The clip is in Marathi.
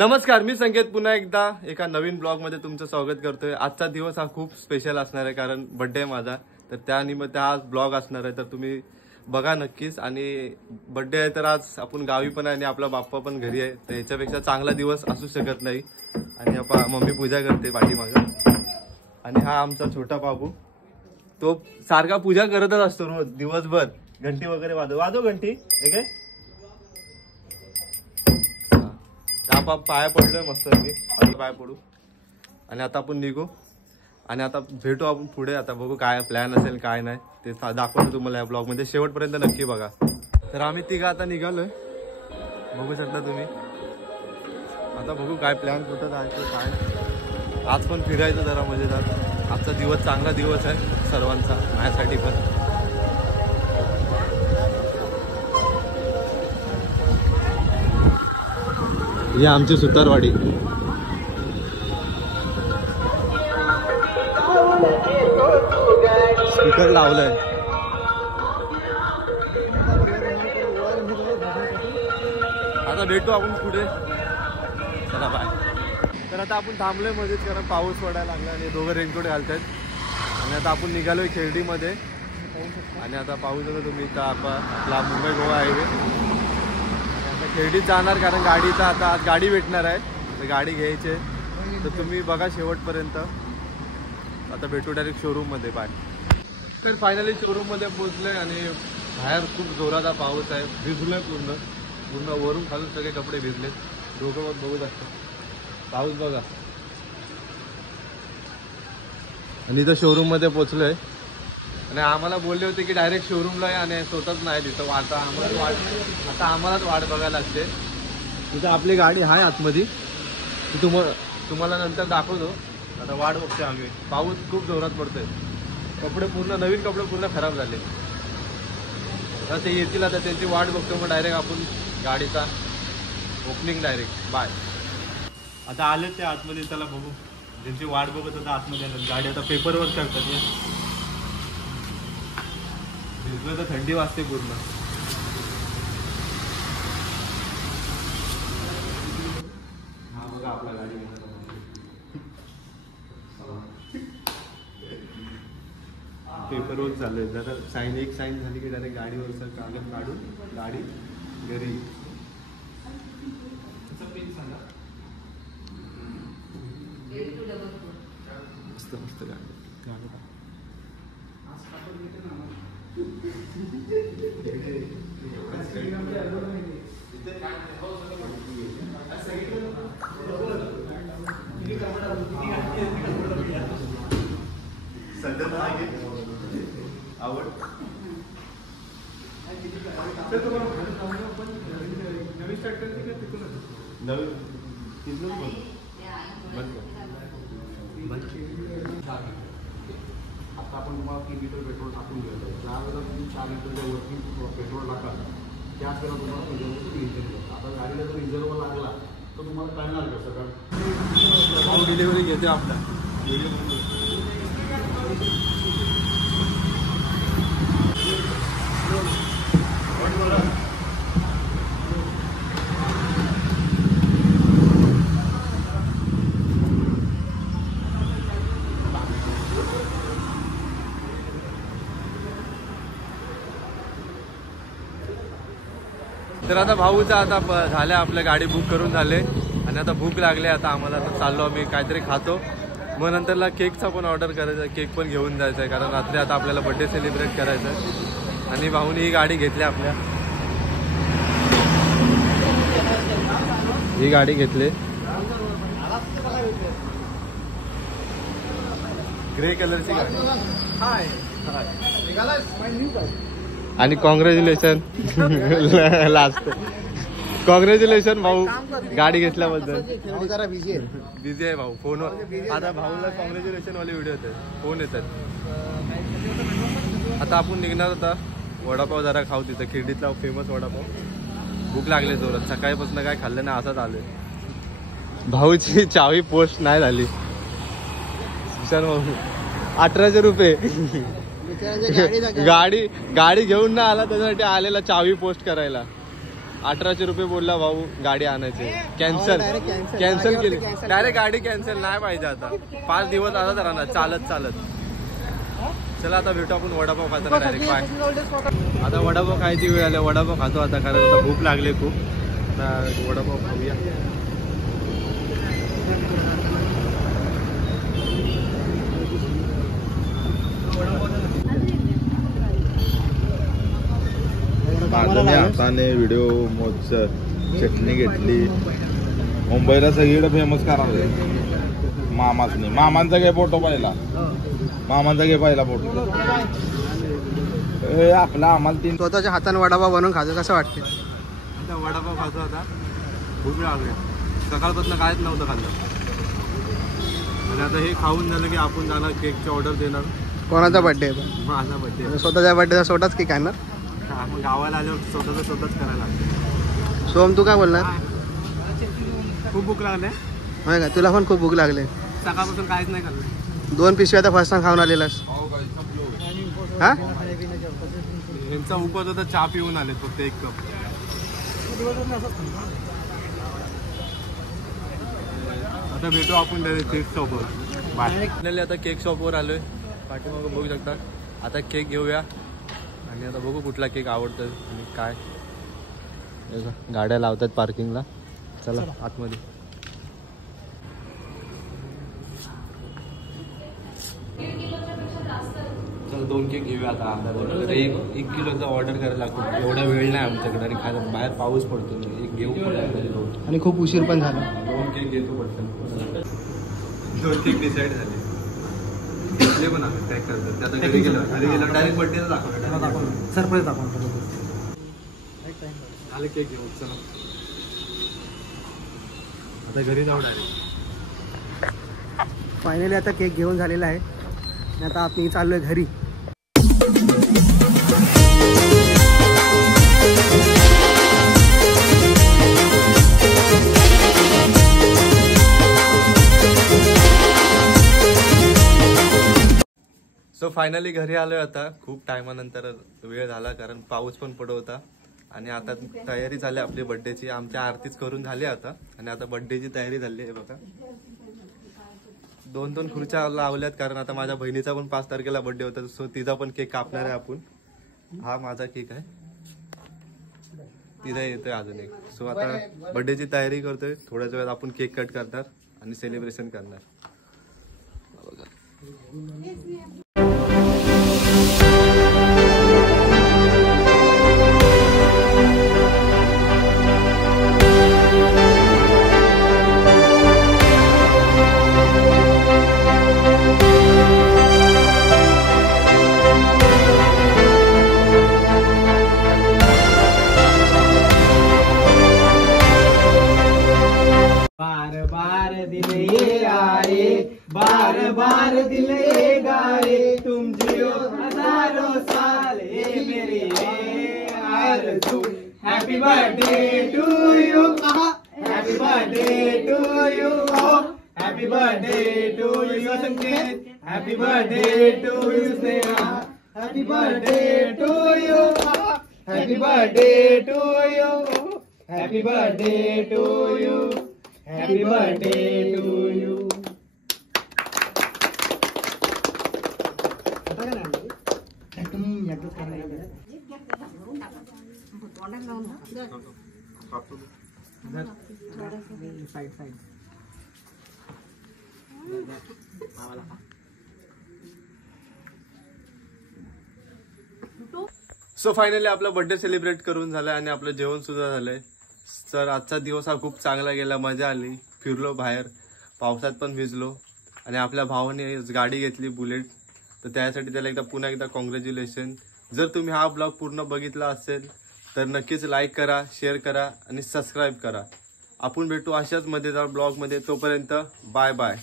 नमस्कार, मी संकेत पुन्हा एकदा एका नवीन ब्लॉग मध्ये तुमचं स्वागत करतोय। आजचा दिवस हा खूप स्पेशल असणार आहे कारण बर्थडे आहे माझा, तर त्यानिमित्त हा ब्लॉग असणार आहे, तर तुम्ही बघा नक्कीच। आणि बर्थडे आहे तर आज आपण गावी पण आहे आणि आपला बाप्पा पण घरी आहे, तर याच्यापेक्षा चांगला दिवस असू शकत नाही। आणि आपा मम्मी पूजा करते पाठीमागे, आणि हा आमचा छोटा बाबू, तो सारखा पूजा करतच असतो रोज दिवसभर। घंटी वगैरे वाजव घंटी ठीक आहे। आपण पाया पडलोय मस्त पाया पडू, आणि आता आपण निघू आणि आता भेटू आपण पुढे। आता बघू काय प्लॅन असेल काय नाही ते दाखवतो तुम्हाला या ब्लॉग मध्ये, शेवटपर्यंत नक्की बघा। तर आम्ही तिघं आता निघालोय, बघू शकता तुम्ही। आता बघू काय प्लॅन कुठं जायचं काय। आज पण फिरायचं जरा मजेदार। आजचा दिवस चांगला दिवस आहे सर्वांचा, माझ्यासाठी पण। ही आमची सुतारवाडी। स्पीकर लावलाय। आता भेटू आपण पुढे, चला बाय। तर आता आपण थांबलोय मध्येच कारण पाऊस पडायला लागला आणि दोघं रेनकोट घालतायत। आणि आता आपण निघालोय खेर्डीमध्ये, आणि आता पाऊस होता तुम्ही इथं आपला मुंबई गोवा हायवे खेर्डीत जाणार कारण गाडीचा आता आज गाडी भेटणार आहे, तर गाडी घ्यायची आहे। तर तुम्ही बघा शेवटपर्यंत। आता भेटू डायरेक्ट शोरूममध्ये बाय। तर फायनली शोरूममध्ये पोहोचलोय आणि बाहेर खूप जोराचा पाऊस आहे, भिजलोय पूर्ण पूर्ण वरून खालून सगळे कपडे भिजलेत। डोकं बघू शकता पाऊस बघा। आणि इथं शोरूममध्ये पोहोचलोय आणि आम्हाला बोलले होते की डायरेक्ट शोरूमला आहे आणि स्वतःच नाही तिथं। आता आम्हालाच वाट बघायला लागते। तिथं आपली गाडी आहे आतमध्ये, ती तुम्हाला नंतर दाखवतो। आता वाट बघते आम्ही, पाऊस खूप जोरात पडतोय। कपडे पूर्ण नवीन कपडे पूर्ण खराब झाले, तर ते येतील आता त्यांची वाट बघतो। मग डायरेक्ट आपण गाडीचा ओपनिंग डायरेक्ट बाय। आता आले ते आतमध्ये, त्याला बघू त्यांची वाट बघत होता आतमध्ये आलं। गाडी आता पेपरवर करतात, भिजलं तर थंडी वाजते पूर्ण। हा बघा आपला गाडी पेपरवर चालू आहे। जरा एक साईन झाली की डायरेक्ट गाडीवरचा कागद काढून गाडी घरी। मस्त मस्त गाडी आवड नवीन स्टार्ट करायची का तिथूनच? नवीन तिथूनच आता आपण तुम्हाला 3 लिटर पेट्रोल टाकून घेतो, त्यावेळेला तुम्ही 4 लिटरच्या वरती पेट्रोल टाकाल, त्याच वेळेला तुम्हाला रिझर्वचं इंजन घेतो। आता गाडीला जर रिझर्व लागला तर तुम्हाला कळणार कसं? कारण होम डिलिव्हरी घेते आपला। तर आता भाऊचा आता झालं, आपल्या गाडी बुक करून झाले आणि आता भूक लागली आता आम्हाला। आता चाललो आम्ही काहीतरी खातो, मग नंतरला केकचा पण ऑर्डर करायचा, केक पण घेऊन जायचा आहे कारण रात्री आता आपल्याला बर्थडे सेलिब्रेट करायचा आहे। आणि भाऊनी ही गाडी घेतली आपल्या, ही गाडी घेतली ग्रे कलरची गाडी। आणि कॉंग्रॅच्युलेशन लास्ट, कॉंग्रॅच्युलेशन भाऊ गाडी घेतल्याबद्दल। जरा बिझी आहे भाऊ फोनवर। आता भाऊला कॉंग्रॅच्युलेशन वाले व्हिडिओ येतात, फोन येतात। आता आपण निघणार होता वडापाव जरा खाऊ, तिथं खिर्डीतला फेमस वडापाव। भूक लागले जोरात, सकाळीपासून काय खाल्लं नाही असंच आलोय। भाऊची चावी पोस्ट नाही झाली, 1800 रुपये गाडी घेऊन ना आला, त्याच्यासाठी आलेला चावी पोस्ट करायला। 1800 रुपये बोलला भाऊ गाडी आणायची. कॅन्सल केली डायरेक्ट गाडी कॅन्सल नाही पाहिजे आता. 5 दिवस आता तर राहणार चालत. चला आता भेटू आपण वडापाव खाताना डायरेक्ट. बाय. आता वडापाव खायची वेळ आली. वडापाव खातो आता कारण आता भूक लागली खूप. आता वडापाव खाऊया. हाताने व्हिडिओ मोजर चटणी घेतली. मुंबईला सगळीकडे फेमस करावं. मामांचा घे फोटो पाहिला. फोटो आपला आम्हाला 3 स्वतःच्या हाताने वडापाव बनवून खातो. कसं वाटते? आता वडापाव खातो. आता भूक लागली. सकाळपासून काहीच नव्हतं खाल्लं. आणि आता हे खाऊन झालं की आपण जाणार केकची ऑर्डर देणार. कोणाचा बर्थडे आहे? माझा बर्थडे. स्वतःच्या बर्थडेचा स्वतःच केक आणणार. मग गावाला आल्यावर स्वतःच करायला लागतं. सोम तू काय बोलणार? खूप भूक लागली. होय का? तुला पण खूप भूक लागली. सकाळपासून काहीच नाही खाल्लं. 2 पिशव्या आता फर्स्ट टाइम खाऊन आलेलास. हा यांचा उपवास होता. चहा पिऊन आले फक्त 1 कप. आता भेटू आपण केक शॉपवर. फायनली आता केक शॉपवर आलोय. पाठीमागं बघू शकता. आता केक घेऊया आणि आता बघू कुठला केक आवडतो आणि काय. गाड्या लावतात पार्किंगला. चला आतमध्ये. चल 2 केक घेऊया आता. आता 1 किलोचा ऑर्डर करायला लागतो. एवढा वेळ नाही आमच्याकडे आणि खायला बाहेर पाऊस पडतो. एक घेऊ पडतो आणि खूप उशीर पण झाला. 2 केक घेतो पडतो. 2 केक डिसाईड झाले. घेतले पण आम्ही पॅक करतो. आता घरी गेलं डायरेक्ट बर्थडेला दाखवलं. सरप्राईज दाखवतो. आले केक घेऊ. चला आता घरी जाऊ डायरेक्ट. फायनली आता केक घेऊन झालेला आहे आणि आता आपण चाललोय घरी. सो फायनली घरी आलोय आता. खूप टायमानंतर वेळ झाला कारण पाऊस पण पडत होता. आणि आता तयारी झाली आपली बर्थडेची. आमच्या आरतीच करून झाली आता आणि आता बर्थडेची तयारी झाली आहे बघा. 2 खुर्च्या लावल्यात कारण आता माझ्या बहिणीचा पण 5 तारखेला बर्थडे होता. सो तिचा पण केक कापणार आहे आपण. हा माझा केक आहे. तिचा येतोय अजून एक. सो आता बर्थडेची तयारी करतोय. थोड्याच वेळात आपण केक कट करणार आणि सेलिब्रेशन करणार. बार दिल ये गाए तुम जियो हजारों साल ये मेरी आरज़ू. Happy birthday to you. Happy birthday to you. Happy birthday to you Sanket. Happy birthday to you Sneha. Happy birthday to you. Happy birthday to you. Happy birthday to you. Happy birthday to you. So finally आपला बर्थडे सेलिब्रेट करून झालाय आणि आपलं जेवण सुद्धा झालंय. तर आजचा दिवस हा खूप चांगला गेला. मजा आली. फिरलो बाहेर. पावसात पण भिजलो. आणि आपल्या भावाने गाडी घेतली बुलेट. तर त्यासाठी त्याला पुन्हा एकदा कॉंग्रॅच्युलेशन. जर तुम्ही हा ब्लॉग पूर्ण बघितला असेल तर नक्कीच लाईक करा, शेअर करा आणि सबस्क्राईब करा. आपण भेटू अशाच मजेदार ब्लॉगमध्ये. तोपर्यंत बाय बाय.